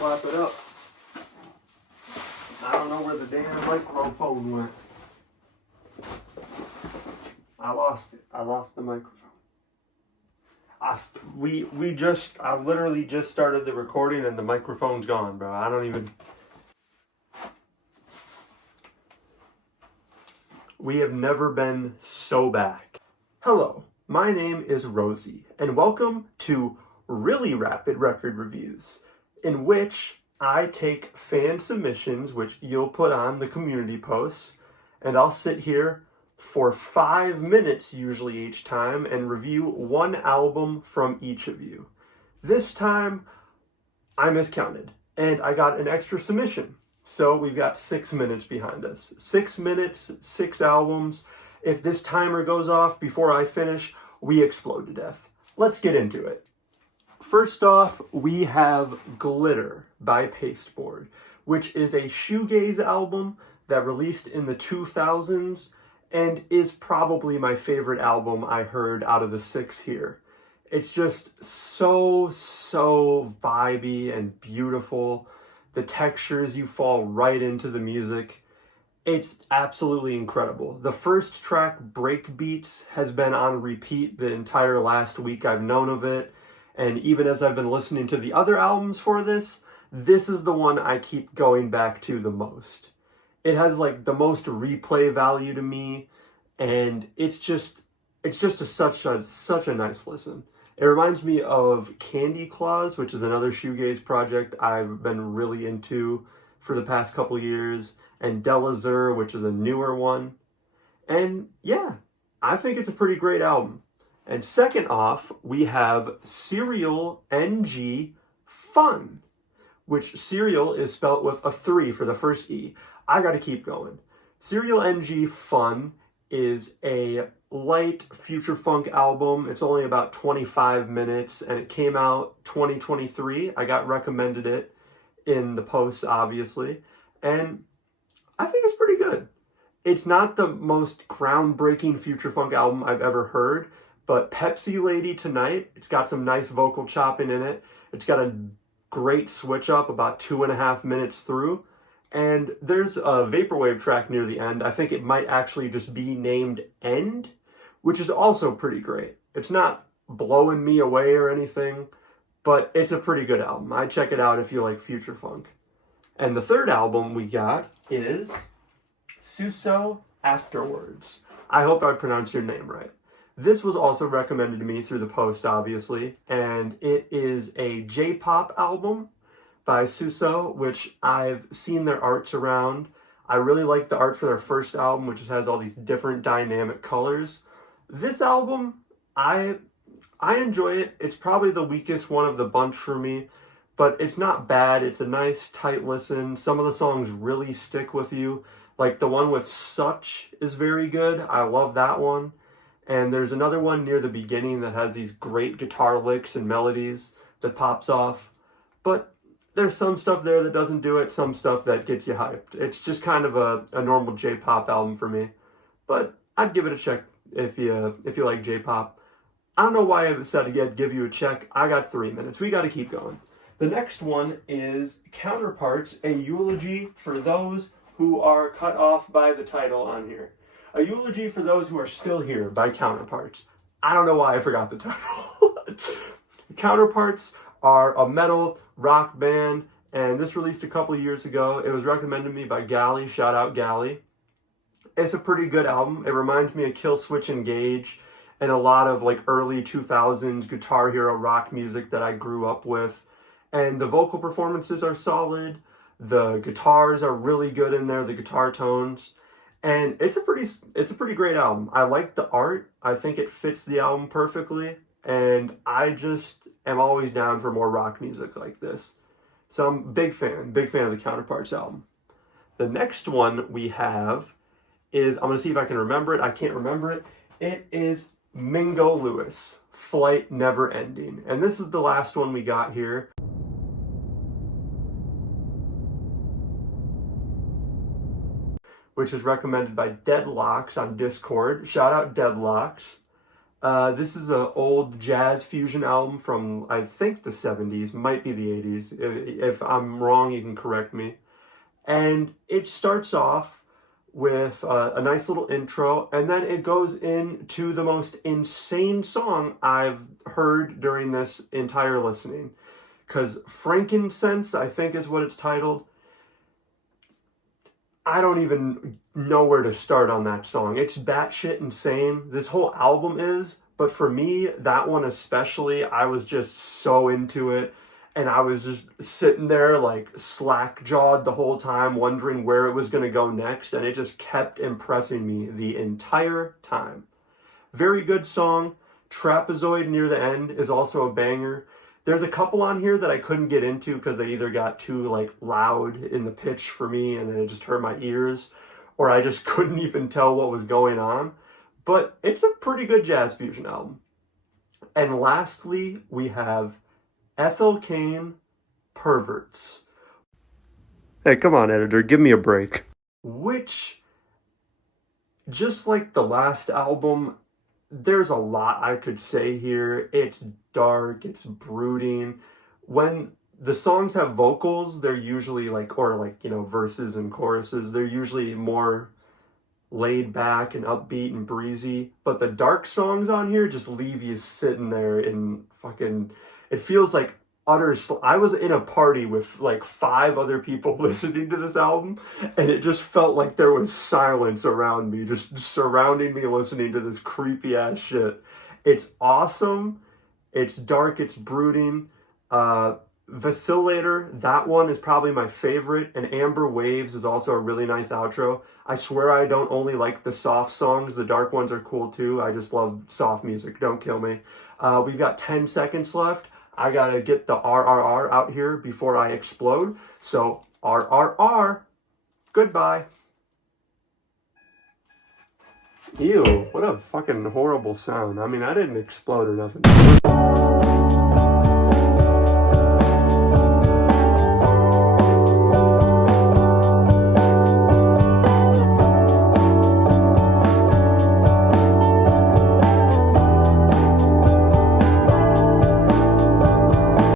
clap it up. I don't know where the damn microphone went. I lost it. I lost the microphone. I literally just started the recording and the microphone's gone, bro. I don't even... We have never been so back. Hello, my name is Rosie, and welcome to Really Rapid Record Reviews, in which I take fan submissions, which you'll put on the community posts, and I'll sit here for 5 minutes usually each time and review one album from each of you. This time, I miscounted, and I got an extra submission. So we've got 6 minutes behind us. 6 minutes, 6 albums. If this timer goes off before I finish, we explode to death. Let's get into it. First off, we have Glitter by Pasteboard, which is a shoegaze album that released in the 2000s and is probably my favorite album I heard out of the 6 here. It's just so vibey and beautiful. The textures, you fall right into the music. It's absolutely incredible. The first track, Breakbeats, has been on repeat the entire last week I've known of it. And even as I've been listening to the other albums for this is the one I keep going back to the most. It has like the most replay value to me, and it's just such a nice listen. It reminds me of Candy Claws, which is another shoegaze project I've been really into for the past couple years, and Delazur, which is a newer one. And yeah, I think it's a pretty great album. And second off, we have Serial NG Fun, which Serial is spelt with a 3 for the first E. I gotta keep going. Serial NG Fun is a light future funk album. It's only about 25 minutes and it came out 2023. I got recommended it in the posts, obviously, and I think it's pretty good. It's not the most groundbreaking future funk album I've ever heard, but Pepsi Lady Tonight, it's got some nice vocal chopping in it. It's got a great switch up about 2.5 minutes through. And there's a vaporwave track near the end. I think it might actually just be named End, which is also pretty great. It's not blowing me away or anything, but it's a pretty good album. I'd check it out if you like future funk. And the third album we got is Suso Afterwards. I hope I pronounced your name right. This was also recommended to me through the post, obviously, and it is a J-pop album by Suso, which I've seen their arts around. I really like the art for their first album, which has all these different dynamic colors. This album, I enjoy it. It's probably the weakest one of the bunch for me, but it's not bad. It's a nice, tight listen. Some of the songs really stick with you. Like the one with Such is very good. I love that one. And there's another one near the beginning that has these great guitar licks and melodies that pops off. But there's some stuff there that doesn't do it, some stuff that gets you hyped. It's just kind of a normal J-pop album for me. But I'd give it a check if you like J-pop. I don't know why I said I'd give you a check. I got 3 minutes. We got to keep going. The next one is Counterparts, a eulogy for those who are cut off by the title on here. A eulogy for those who are still here by Counterparts. I don't know why I forgot the title. Counterparts are a metal rock band, and this released a couple of years ago. It was recommended to me by Gally. Shout out Gally. It's a pretty good album. It reminds me of Kill Switch Engage and a lot of like early 2000s Guitar Hero rock music that I grew up with. And the vocal performances are solid. The guitars are really good in there, the guitar tones. And it's a pretty great album. I like the art. I think it fits the album perfectly. And I just am always down for more rock music like this. So I'm a big fan of the Counterparts album. The next one we have is, I'm going to see if I can remember it. I can't remember it. It is Mingo Lewis, Flight Never Ending. And this is the last one we got here. Which is recommended by Deadlocks on Discord. Shout out Deadlocks. This is an old jazz fusion album from, I think, the 70s, might be the 80s. If I'm wrong, you can correct me. And it starts off with a nice little intro, and then it goes into the most insane song I've heard during this entire listening. Because Frankincense, I think is what it's titled. I don't even know where to start on that song. It's batshit insane. This whole album is, but for me, that one especially, I was just so into it. And I was just sitting there like slack-jawed the whole time, wondering where it was going to go next. And it just kept impressing me the entire time. Very good song. Trapezoid near the end is also a banger. There's a couple on here that I couldn't get into because they either got too like loud in the pitch for me and then it just hurt my ears, or I just couldn't even tell what was going on. But it's a pretty good jazz fusion album. And lastly, we have Ethel Cain, Perverts. Hey, come on, editor, give me a break. Which, just like the last album, there's a lot I could say here. It's dark, it's brooding. When the songs have vocals, they're usually like, or like, you know, verses and choruses, they're usually more laid back and upbeat and breezy. But the dark songs on here just leave you sitting there in fucking, it feels like I was in a party with like 5 other people listening to this album, and it just felt like there was silence around me, just surrounding me listening to this creepy ass shit. It's awesome. It's dark. It's brooding. Vacillator, that one is probably my favorite, and Amber Waves is also a really nice outro. I swear I don't only like the soft songs. The dark ones are cool too. I just love soft music. Don't kill me. We've got 10 seconds left. I gotta get the RRR out here before I explode. So, RRR. Goodbye. Ew, what a fucking horrible sound. I mean, I didn't explode or nothing.